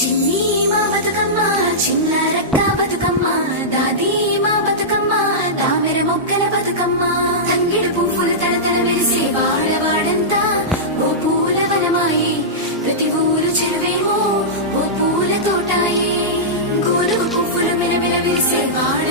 చిన్ని మా బతుకమ్మ చిన్న రక్క బతుకమ్మ దాది మా బతుకమ్మ దామెర మొక్కల బతుకమ్మ తంగిడు పువ్వులు తడతడ మెరిసే వాడవాడంతా ఓ పూల వనమాయే ప్రతి ఊరు చెరువేమో ఓ పూల తోటాయే గోరుగు పువ్వులు మెరమెర విరిసే వాడ